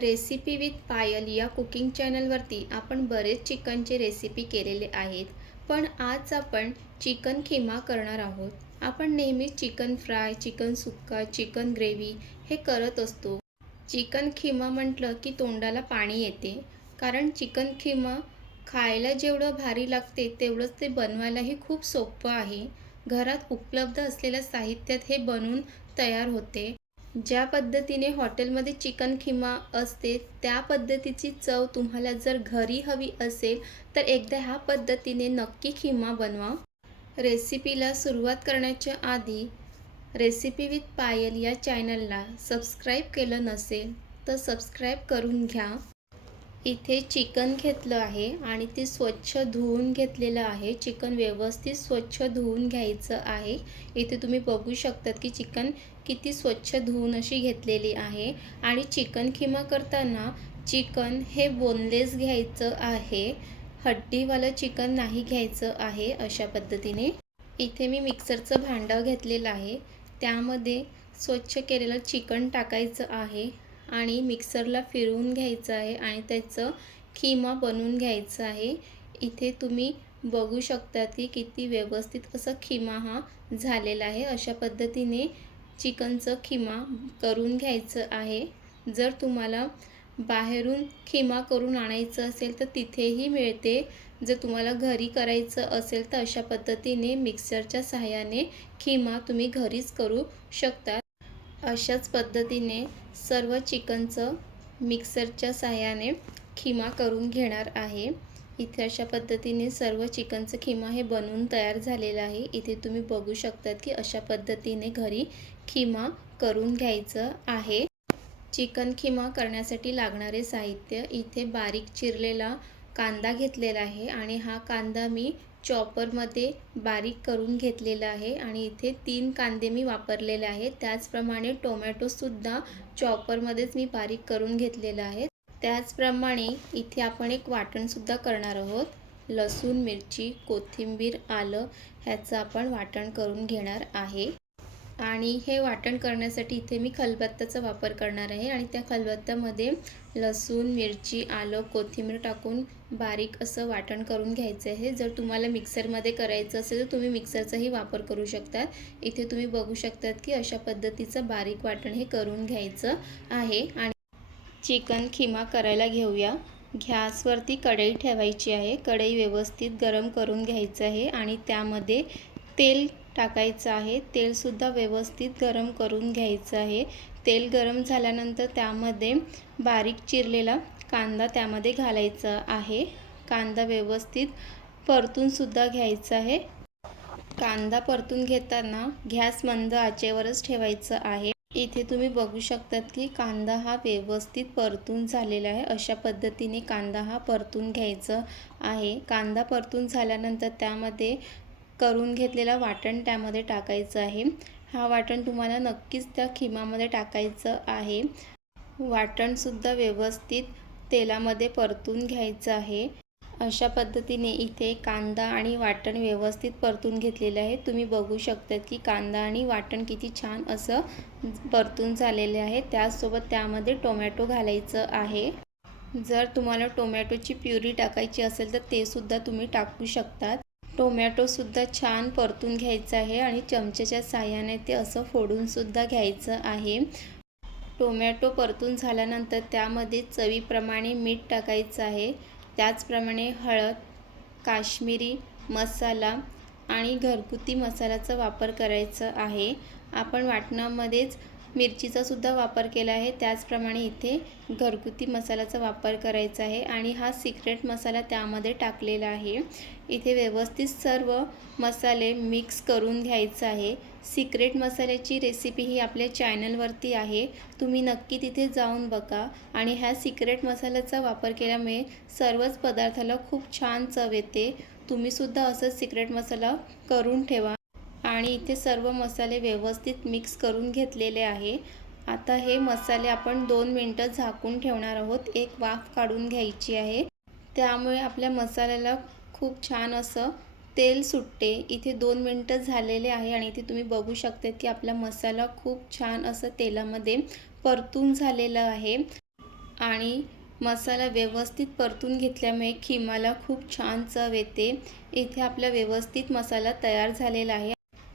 Recipe with पायल या cooking चॅनलवरती आपण बरेच चिकनचे रेसिपी केलेले आहेत. पण आज आपण चिकन खिमा करणार आहोत. आपण नेहमी chicken fry chicken sukka chicken gravy हे करत असतो. चिकन खिमा म्हटलं की तोंडाला पाणी येते. कारण चिकन खिमा खायला जेवढं भारी लागते तेवढंच ते बनवायलाही खूप सोपं आहे. घरात उपलब्ध असलेल्या साहित्यात हे बनवून तयार होते. ज्या पद्धतीने हॉटेलमध्ये चिकन खिमा असते त्या पद्धतीची चव तुम्हाला जर घरी हवी असेल तर एकदा ह्या पद्धतीने नक्की खिमा बनवा. रेसिपीला सुरुवात करण्याच्या आधी रेसिपी विथ पायल या चॅनलला सबस्क्राईब केलं नसेल तर सबस्क्राईब करून घ्या. इथे चिकन घेतलं आहे आणि ते स्वच्छ धुवून घेतलेलं आहे. चिकन व्यवस्थित स्वच्छ धुवून घ्यायचं आहे. इथे तुम्ही बघू शकतात की चिकन किती स्वच्छ धुवून अशी घेतलेली आहे. आणि चिकन खिमा करताना चिकन हे बोनलेस घ्यायचं आहे. हड्डीवालं चिकन नाही घ्यायचं आहे अशा पद्धतीने. इथे मी मिक्सरचं भांडं घेतलेलं आहे. त्यामध्ये स्वच्छ केलेलं चिकन टाकायचं आहे. आणि मिक्सरला फिरवून घ्यायचं आहे आणि त्याचं खिमा बनवून घ्यायचं आहे. इथे तुम्ही बघू शकता की किती व्यवस्थित असं खिमा हा झालेला आहे. अशा पद्धतीने चिकनचं खिमा करून घ्यायचं आहे. जर तुम्हाला बाहेरून खिमा करून आणायचं असेल तर तिथेही मिळते. जर तुम्हाला घरी करायचं असेल तर अशा पद्धतीने मिक्सरच्या सहाय्याने खिमा तुम्ही घरीच करू शकता. अशाच पद्धतीने सर्व चिकनचं मिक्सरच्या साह्याने खिमा करून घेणार आहे. इथे अशा पद्धतीने सर्व चिकनचं खिमा हे बनवून तयार झालेलं आहे. इथे तुम्ही बघू शकतात की अशा पद्धतीने घरी खिमा करून घ्यायचं आहे. चिकन खिमा करण्यासाठी लागणारे साहित्य इथे बारीक चिरलेला कांदा घेतलेला आहे आणि हा कांदा मी चॉपरमध्ये बारीक करून घेतलेलं आहे आणि इथे तीन कांदे मी वापरलेले आहेत. त्याचप्रमाणे टोमॅटोसुद्धा चॉपरमध्येच मी बारीक करून घेतलेला आहे. त्याचप्रमाणे इथे आपण एक वाटणसुद्धा करणार आहोत. लसूण मिरची कोथिंबीर आलं ह्याचं आपण वाटण करून घेणार आहे. आणि हे वाटण करण्यासाठी इथे मी खलबत्त्याचा वापर करणार आहे आणि त्या खलबत्त्यामध्ये लसूण मिरची आलं कोथिंबीर टाकून बारीक असं वाटण करून घ्यायचं आहे. जर तुम्हाला मिक्सरमध्ये करायचं असेल तर तुम्ही मिक्सरचाही वापर करू शकतात इथे तुम्ही बघू शकतात की अशा पद्धतीचं बारीक वाटण हे करून घ्यायचं आहे. आणि चिकन खिमा करायला घेऊया. गॅसवरती कढई ठेवायची आहे. कढई व्यवस्थित गरम करून घ्यायचं आहे आणि त्यामध्ये तेल टाकायचं आहे. तेलसुद्धा व्यवस्थित गरम करून घ्यायचं आहे. तेल गरम झाल्यानंतर त्यामध्ये बारीक चिरलेला कांदा त्यामध्ये घालायचा आहे. कांदा व्यवस्थित परतूनसुद्धा घ्यायचा आहे. कांदा परतून घेताना गॅस मंद आचेवरच ठेवायचं आहे. इथे तुम्ही बघू शकतात की कांदा हा व्यवस्थित परतून झालेला आहे. अशा पद्धतीने कांदा हा परतून घ्यायचा आहे. कांदा परतून झाल्यानंतर त्यामध्ये करून घेतलेला वाटण त्यामध्ये टाकायचं आहे. हा वाटण तुम्हाला नक्कीच त्या खिमामध्ये टाकायचं आहे. वाटणसुद्धा व्यवस्थित तेलामध्ये परतून घ्यायचं आहे. अशा पद्धतीने इथे कांदा आणि वाटण व्यवस्थित परतून घेतलेलं आहे. तुम्ही बघू शकतात की कांदा आणि वाटण किती छान असं परतून झालेले आहे. त्याचसोबत त्यामध्ये टोमॅटो घालायचं आहे. जर तुम्हाला टोमॅटोची प्युरी टाकायची असेल तर ते सुद्धा तुम्ही टाकू शकतात. टोमॅटोसुद्धा छान परतून घ्यायचं आहे आणि चमच्याच्या साह्याने ते असं फोडूनसुद्धा घ्यायचं आहे. टोमॅटो परतून झाल्यानंतर त्यामध्ये चवीप्रमाणे मीठ टाकायचं आहे. त्याचप्रमाणे हळद काश्मीरी मसाला आणि घरगुती मसाल्याचा वापर करायचा आहे. आपण वाटणामध्येच मिरचीचा सुद्धा वापर केला आहे. त्याचप्रमाणे इथे घरगुती मसाल्याचा वापर करायचा आहे आणि हा सिक्रेट मसाला त्यामध्ये टाकलेला आहे. इथे व्यवस्थित सर्व मसाले मिक्स करून घ्यायचं आहे. सिक्रेट मसाल्याची रेसिपी ही आपल्या चॅनलवरती आहे. तुम्ही नक्की तिथे जाऊन बघा आणि ह्या सिक्रेट मसाल्याचा वापर केल्यामुळे सर्वच पदार्थाला खूप छान चव येते. तुम्हीसुद्धा असंच सिक्रेट मसाला करून ठेवा. आणि इथे सर्व मसाले व्यवस्थित मिक्स करून घेतलेले आहे. आता हे मसाले आपण दोन मिनटं झाकून ठेवणार आहोत. एक वाफ काढून घ्यायची आहे. त्यामुळे आपल्या मसाल्याला खूप छान असं तेल सुटते. इथे दोन मिनटं झालेले आहे आणि इथे तुम्ही बघू शकता की आपला मसाला खूप छान असं तेलामध्ये परतून झालेला आहे. आणि मसाला व्यवस्थित परतून घेतल्यामुळे खिमाला खूप छान चव येते. इथे आपला व्यवस्थित मसाला तयार झालेला आहे.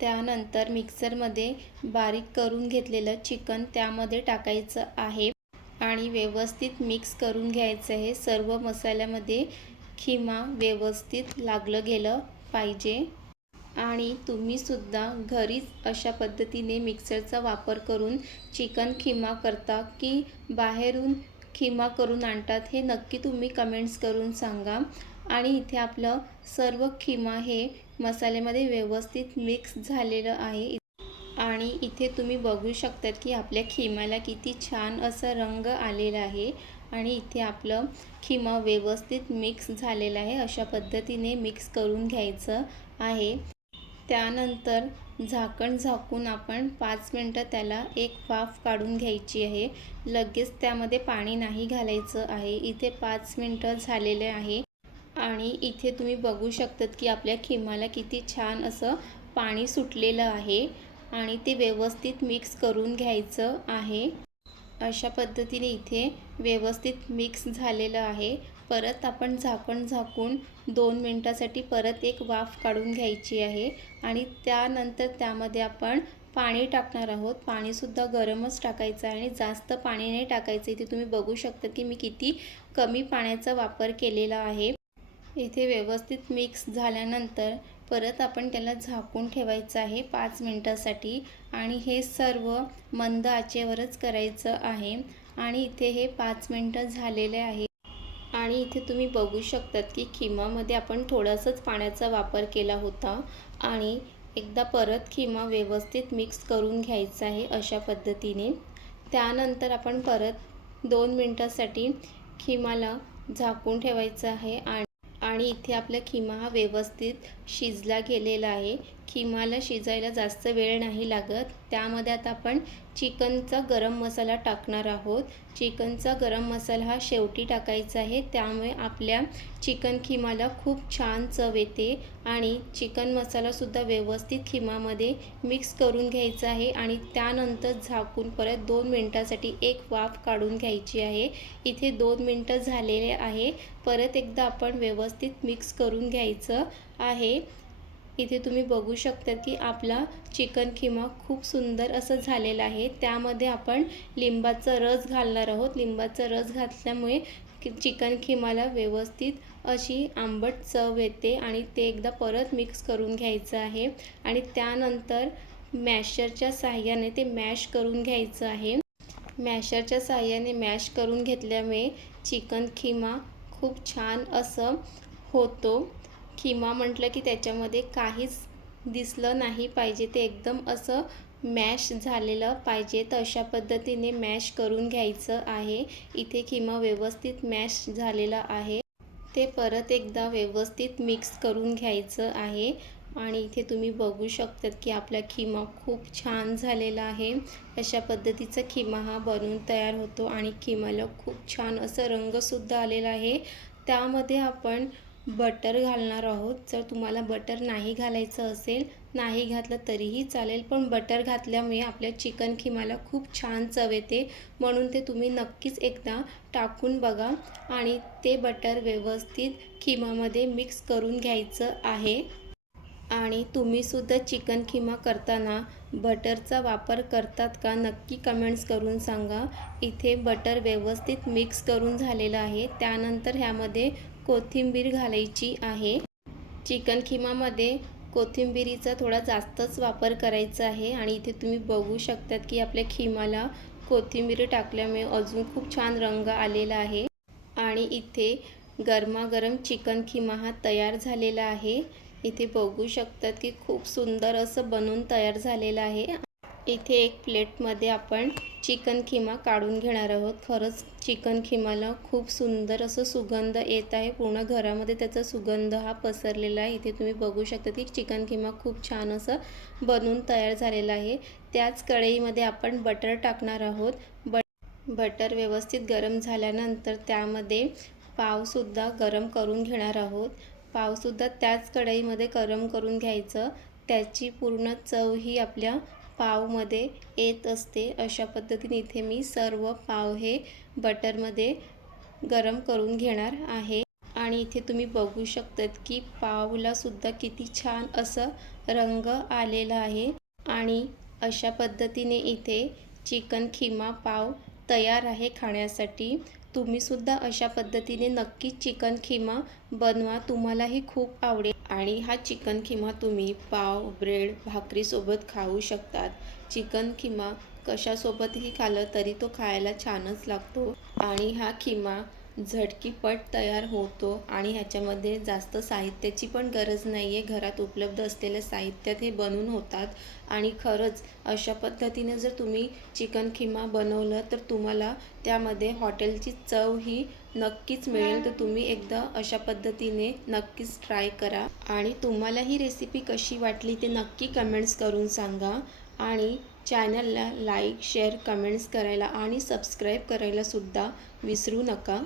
त्यानंतर मिक्सरमध्ये बारीक करून घेतलेलं चिकन त्यामध्ये टाकायचं आहे आणि व्यवस्थित मिक्स करून घ्यायचं आहे. सर्व मसाल्यामध्ये खिमा व्यवस्थित लागलं गेलं पाहिजे. आणि तुम्हीसुद्धा घरीच अशा पद्धतीने मिक्सरचा वापर करून चिकन खिमा करता की बाहेरून खिमा करून आणतात हे नक्की तुम्ही कमेंट्स करून सांगा. आणि इथे आपलं सर्व खिमा हे मसाल्यामध्ये व्यवस्थित मिक्स झालेलं आहे. आणि इथे तुम्ही बघू शकतात की आपल्या खिमाला किती छान असा रंग आलेला आहे. आणि इथे आपलं खिमा व्यवस्थित मिक्स झालेलं आहे. अशा पद्धतीने मिक्स करून घ्यायचं आहे. त्यानंतर झाकण झाकून आपण पाच मिनटं त्याला एक वाफ काढून घ्यायची आहे. लगेच त्यामध्ये पाणी नाही घालायचं आहे. इथे पाच मिनटं झालेले आहे. आणि इथे तुम्ही बघू शकतात की आपल्या खिमाला किती छान असं पाणी सुटलेलं आहे आणि ते व्यवस्थित मिक्स करून घ्यायचं आहे. अशा पद्धतीने इथे व्यवस्थित मिक्स झालेलं आहे. परत आपण झाकण झाकून दोन मिनटासाठी परत एक वाफ काढून घ्यायची आहे आणि त्यानंतर त्यामध्ये आपण पाणी टाकणार आहोत. पाणीसुद्धा गरमच टाकायचं आहे आणि जास्त पाणी नाही टाकायचं. इथे तुम्ही बघू शकता की मी किती कमी पाण्याचा वापर केलेला आहे. इथे व्यवस्थित मिक्स झाल्यानंतर परत आपण त्याला झाकून ठेवायचं आहे पाच मिनटासाठी. आणि हे सर्व मंद आचेवरच करायचं आहे. आणि इथे हे पाच मिनटं झालेले आहे. आणि इथे तुम्ही बघू शकतात की खिमामध्ये आपण थोडासाच पाण्याचा वापर केला होता. आणि एकदा परत खिमा व्यवस्थित मिक्स करून घ्यायचा आहे अशा पद्धतीने. त्यानंतर आपण परत दोन मिनटासाठी खिमाला झाकून ठेवायचं आहे. आणि आणि इथे आपल्या खिमा हा व्यवस्थित शिजला गेलेला आहे. खिमाला शिजायला जास्त वेळ नाही लागत. त्यामध्ये आता आपण चिकनचा गरम मसाला टाकणार आहोत. चिकनचा गरम मसाला हा शेवटी टाकायचा आहे. त्यामुळे आपल्या चिकन खिमाला खूप छान चव येते आणि चिकन मसालासुद्धा व्यवस्थित खिमामध्ये मिक्स करून घ्यायचा आहे आणि त्यानंतर झाकून परत दोन मिनटासाठी एक वाफ काढून घ्यायची आहे. इथे दोन मिनटं झालेले आहे. परत एकदा आपण व्यवस्थित मिक्स करून घ्यायचं आहे. इथे तुम्ही बघू शकता की आपला चिकन खिमा खूप सुंदर असं झालेला आहे. त्यामध्ये आपण लिंबाचा रस घालणार आहोत. लिंबाचा रस घातल्यामुळे चिकन खिमाला व्यवस्थित अशी आंबट चव येते आणि ते एकदा परत मिक्स करून घ्यायचं आहे. आणि त्यानंतर मॅशरच्या साह्याने ते मॅश करून घ्यायचं आहे. मॅशरच्या साह्याने मॅश करून घेतल्यामुळे चिकन खिमा खूप छान असं होतो. खिमा म्हटलं की त्याच्यामध्ये काहीच दिसलं नाही पाहिजे. ते एकदम असं मॅश झालेलं पाहिजे. तर अशा पद्धतीने मॅश करून घ्यायचं आहे. इथे खिमा व्यवस्थित मॅश झालेला आहे. ते परत एकदा व्यवस्थित मिक्स करून घ्यायचं आहे. आणि इथे तुम्ही बघू शकतात की आपला खिमा खूप छान झालेला आहे. अशा पद्धतीचा खिमा हा बनवून तयार होतो आणि खिमाला खूप छान असं रंगसुद्धा आलेला आहे. त्यामध्ये आपण बटर घालणार आहोत. जर तुम्हाला बटर नाही घालायचं असेल नाही घातलं तरीही चालेल. पण बटर घातल्यामुळे आपल्या चिकन खिमाला खूप छान चव येते. म्हणून ते तुम्ही नक्कीच एकदा टाकून बघा. आणि ते बटर व्यवस्थित खिमामध्ये मिक्स करून घ्यायचं आहे. आणि तुम्हीसुद्धा चिकन खिमा करताना बटरचा वापर करतात का नक्की कमेंट्स करून सांगा. इथे बटर व्यवस्थित मिक्स करून झालेलं आहे. त्यानंतर ह्यामध्ये कोथिंबीर घालायची आहे. चिकन खिमामध्ये कोथिंबिरीचा थोडा जास्तच वापर करायचा आहे. आणि इथे तुम्ही बघू शकतात की आपल्या खिमाला कोथिंबीर टाकल्यामुळे अजून खूप छान रंग आलेला आहे. आणि इथे गरमागरम चिकन खिमा हा तयार झालेला आहे. इथे बघू शकतात की खूप सुंदर असं बनवून तयार झालेलं आहे. इथे एक प्लेटमध्ये आपण चिकन खिमा काढून घेणार आहोत. खरंच चिकन खिमाला खूप सुंदर असं सुगंध येत आहे. पूर्ण घरामध्ये त्याचा सुगंध हा पसरलेला आहे. इथे तुम्ही बघू शकता की चिकन खिमा खूप छान असं बनवून तयार झालेला आहे. त्याच कढईमध्ये आपण बटर टाकणार आहोत. बट बटर व्यवस्थित गरम झाल्यानंतर त्यामध्ये पावसुद्धा गरम करून घेणार आहोत. पावसुद्धा त्याच कढईमध्ये गरम करून घ्यायचं. त्याची पूर्ण चव ही आपल्या पावमध्ये येत असते. अशा पद्धतीने इथे मी सर्व पाव हे बटरमध्ये गरम करून घेणार आहे. आणि इथे तुम्ही बघू शकतात की पावलासुद्धा किती छान असं रंग आलेला आहे. आणि अशा पद्धतीने इथे चिकन खिमा पाव तयार आहे खाण्यासाठी. तुम्हीसुद्धा अशा पद्धतीने नक्कीच चिकन खिमा बनवा. तुम्हालाही खूप आवडेल. आणि हा चिकन खिमा तुम्ही पाव ब्रेड भाकरीसोबत खाऊ शकतात. चिकन खिमा कशासोबतही खाल्लं तरी तो खायला छानच लागतो. आणि हा खिमा झटकीपट तयार होतो आणि ह्याच्यामध्ये जास्त साहित्याची पण गरज नाही आहे घरात उपलब्ध असलेल्या साहित्यात हे बनून होतात. आणि खरंच अशा पद्धतीने जर तुम्ही चिकन खिमा बनवलं तर तुम्हाला त्यामध्ये हॉटेलची चव ही नक्कीच मिळेल. तर तुम्ही एकदा अशा पद्धतीने नक्कीच ट्राय करा. आणि तुम्हाला ही रेसिपी कशी वाटली ते नक्की कमेंट्स करून सांगा. आणि चॅनलला लाईक शेअर कमेंट्स करायला आणि सबस्क्राईब करायला सुद्धा विसरू नका.